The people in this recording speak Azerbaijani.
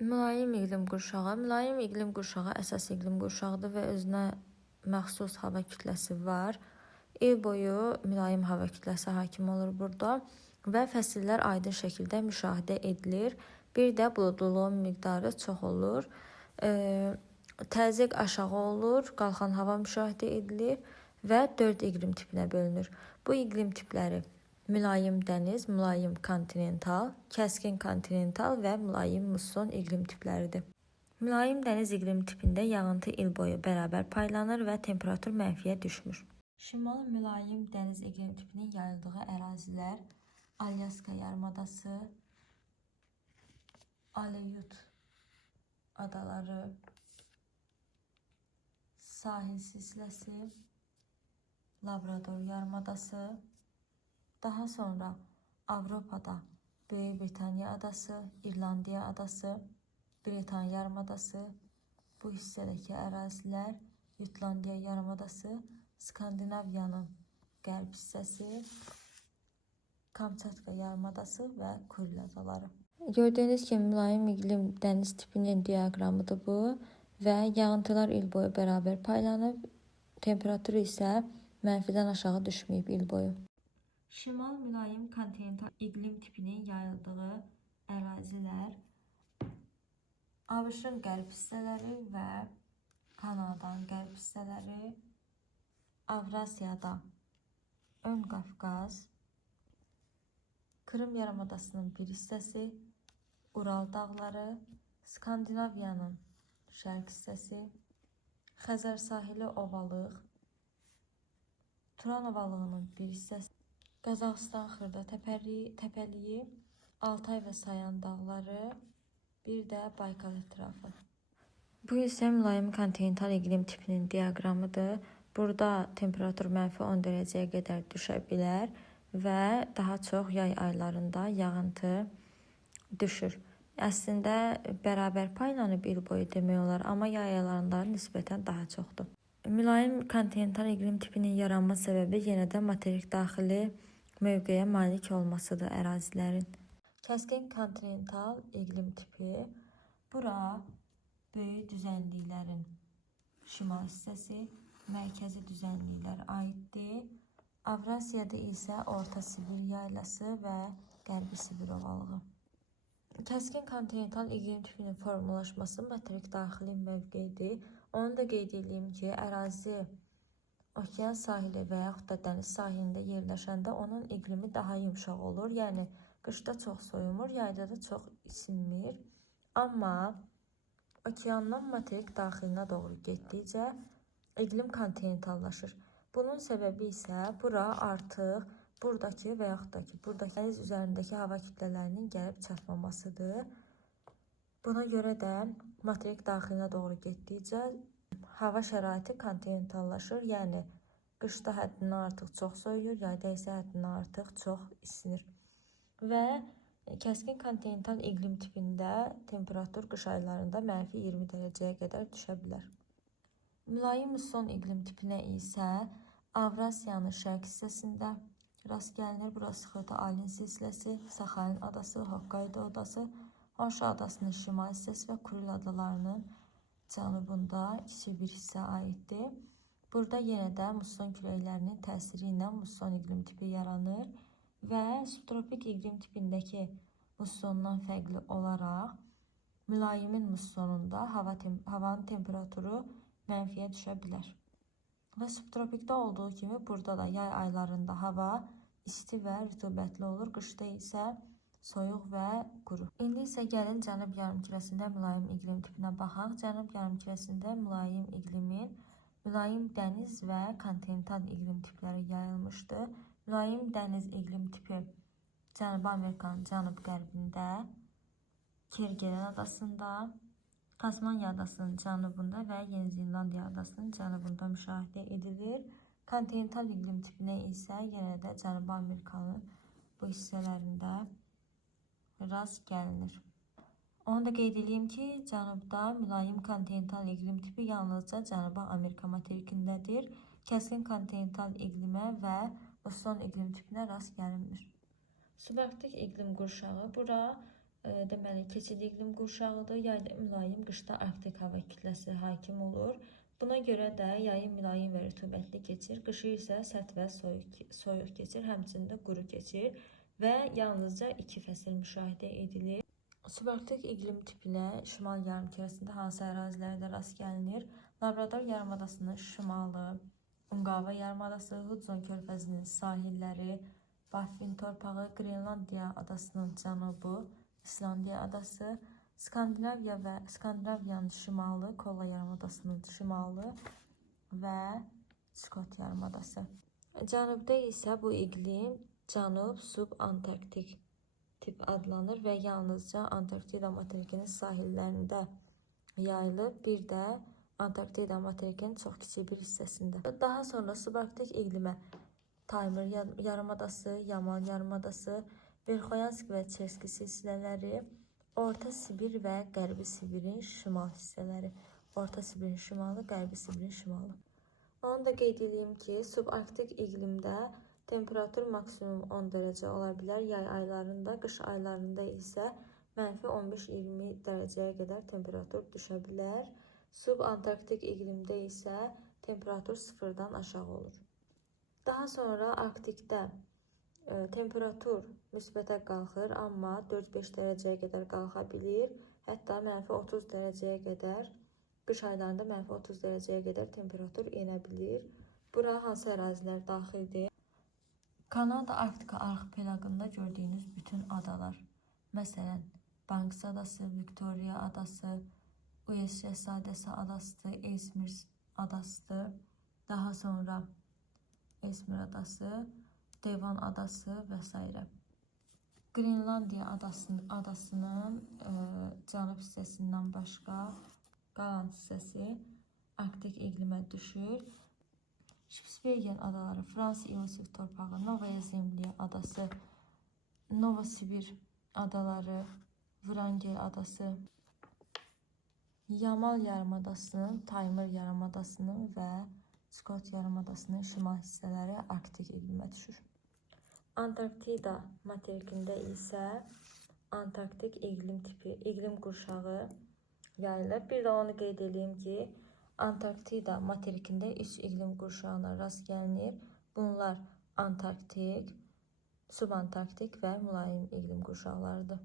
Mülayim iqlim qurşağı. Mülayim iqlim qurşağı əsas iqlim qurşağıdır və özünə məxsus hava kütləsi var. İl boyu mülayim hava kütləsi hakim olur burada və fəsillər aydın şəkildə müşahidə edilir. Bir də buludluluğun miqdarı çox olur. Təzyiq aşağı olur, qalxan hava müşahidə edilir və 4 iqlim tipinə bölünür. Bu iqlim tipləri mülayim dəniz, mülayim kontinental, kəskin kontinental və mülayim musson iqlim tipləridir. Mülayim dəniz iqlim tipində yağıntı il boyu bərabər paylanır və temperatur mənfiyə düşmür. Şimal mülayim dəniz iqlim tipinin yayıldığı ərazilər Alyaska yarımadası, Aleut adaları, sahil silsiləsi, Labrador yarımadası, daha sonra Avropada Böyük Britaniya adası, İrlandiya adası, Britan yarımadası, bu hissədəki ərazilər Jutlandiya yarımadası, Skandinaviyanın qərb hissəsi, Kamçatka yarımadası və Kuril adaları. Gördüyünüz kimi mülayim iqlim dəniz tipinin diaqramıdır bu və yağıntılar il boyu bərabər paylanıb, temperaturu isə mənfidən aşağı düşməyib il boyu. Şimal mülayim kontinental iqlim tipinin yayıldığı ərazilər ABŞ-ın qərb hissələri və Kanadanın qərb hissələri, Avrasiyada Ön Qafqaz, Krım yarımadasının bir hissəsi, Ural dağları, Skandinaviyanın şərq hissəsi, Xəzər sahili ovalıq, Turan ovalığının bir hissəsi, Qazaxıstan xırda təpəliyi, Altay və Sayan dağları, bir də Baykal ətrafı. Bu isə mülayim kontinental iqlim tipinin diaqramıdır. Burada temperatur mənfi 10 dərəcəyə qədər düşə bilər və daha çox yay aylarında yağıntı düşür. Əslində bərabər paylanıb il boyu demək olar, amma yay aylarında nisbətən daha çoxdur. Mülayim kontinental iqlim tipinin yaranma səbəbi yenə də materik daxili mövqeyə malik olmasıdır ərazilərin. Kəskin kontinental iqlim tipi, bura böyük düzənliklərin şimal hissəsi, mərkəzi düzənliklər aiddir. Avrasiyada isə Orta Sibir yaylası və Qərbi Sibir ovalığı. Kəskin kontinental iqlim tipinin formalaşması materik daxili mövqedir. Onu da qeyd edeyim ki, ərazi okean sahili və yaxud da dəniz sahilində yerləşəndə onun iqlimi daha yumşaq olur. Yəni, qışda çox soyumur, yayda da çox isinmir. Amma okeandan materik daxilinə doğru getdikcə iqlim kontinentallaşır. Bunun səbəbi isə bura artıq buradakı və yaxud da ki, buradakı dəniz üzərindəki hava kütlələrinin gəlib çatmamasıdır. Buna görə də materik daxilinə doğru getdikcə hava şəraiti kontinentallaşır, yəni qışda həddindən artıq çox soyuyur, yayda isə həddindən artıq çox isinir. Və kəskin kontinental iqlim tipində temperatur qış aylarında mənfi 20 dərəcəyə qədər düşə bilər. Mülayim musson iqlim tipinə isə Avrasiyanın şərq hissəsində rast gəlinir. Burası Xırda-Alin silsiləsi, Saxalin adası, Hokkaido adası, Honshu adasının şimal hissəsi və Kuril adalarının cənubunda kiçik bir hissə aiddir. Burada yenə də musson küləklərinin təsiri ilə musson iqlim tipi yaranır və subtropik iqlim tipindəki mussondan fərqli olaraq mülayimin mussonunda havanın temperaturu mənfiyə düşə bilər. Və subtropikdə olduğu kimi burada da yay aylarında hava isti və rütubətli olur, qışda isə soyuq və quru. İndi isə gəlin cənub yarımkürəsində mülayim iqlim tipinə baxaq. Cənub yarımkürəsində mülayim iqlimin mülayim dəniz və kontinental iqlim tipləri yayılmışdır. Mülayim dəniz iqlim tipi Cənubi Amerikanın cənub-qərbində, Kerguelen adasında, Tasmaniya adasının cənubunda və Yeni Zelandiya adasının cənubunda müşahidə edilir. Kontinental iqlim tipinə isə yenə də Cənubi Amerikanın bu hissələrində rast gəlinir. Onu da qeyd edeyim ki, cənubda mülayim kontinental iqlim tipi yalnızca Cənubi Amerika materikindədir. Kəskin kontinental iqlimə və musson iqlim tipinə rast gəlinmir. Subarktik iqlim qurşağı bura deməli keçid iqlim qurşağıdır. Yayda mülayim, qışda arktik hava kütləsi hakim olur. Buna görə də yayı mülayim və rütubətli keçir, qışı isə sərt və soyuq keçir, həmçinin quru keçir və yalnızca 2 fəsil müşahidə edilir. Subarktik iqlim tipinə şimal yarımkürəsində hansı ərazilərdə rast gəlinir? Labrador yarımadasının şimalı, Ungava yarımadası, Hudson körfəzinin sahilləri, Baffin torpağı, Qrenlandiya adasının cənubu, İslandiya adası, Skandinaviyanın şimalı, Kolla yarımadasının şimalı və Skot yarımadası. Cənubda isə bu iqlim cənub subantarktik tip adlanır və yalnızca Antarktida materikinin sahillərində yayılıb, bir də Antarktida materikinin çox kiçik bir hissəsində. Daha sonra subarktik iqlimə Taymır yarımadası, Yamal yarımadası, Verxoyansk və Çerski silsilələri, Orta Sibir və Qərbi Sibirin şimal hissələri. Orta Sibirin şimalı, Qərbi Sibirin şimalı. Onu da qeyd edeyim ki, subarktik iqlimdə temperatur maksimum 10 dərəcə ola bilər yay aylarında, qış aylarında isə -15-20 dərəcəyə qədər temperatur düşə bilər. Subantarktik iqlimdə isə temperatur sıfırdan aşağı olur. Daha sonra Arktikdə temperatur müsbətə qalxır, amma 4-5 dərəcəyə qədər qalxa bilir. Hətta -30 dərəcəyə qədər, qış aylarında -30 dərəcəyə qədər temperatur enə bilir. Bura hansı ərazilər daxildir? Kanada Arktika arxipelagında gördüyünüz bütün adalar. Məsələn, Banks adası, Victoria adası, Uyes Şəhzadəsi adasıdır, Ellsmere adasıdır. Daha sonra Ellsmere adası, Devon adası və s. Qrenlandiya adasının cənub hissəsindən başqa qalan hissəsi Arktik iqlimə düşür. Spitsbergen adaları, Frans İosif torpağı, Novaya Zemlya adası, Novosibir adaları, Vrangel adası, Yamal yarımadasının, Taymır yarımadasının və Skot yarımadasının şimal hissələri Arktik iqlimə düşür. Antarktida materikində isə Antarktik iqlim tipi, iqlim qurşağı yayılır. Bir də onu qeyd edeyim ki, Antarktida materikində 3 iqlim qurşağına rast gəlinir. Bunlar Antarktik, subantarktik və mülayim iqlim qurşaqlarıdır.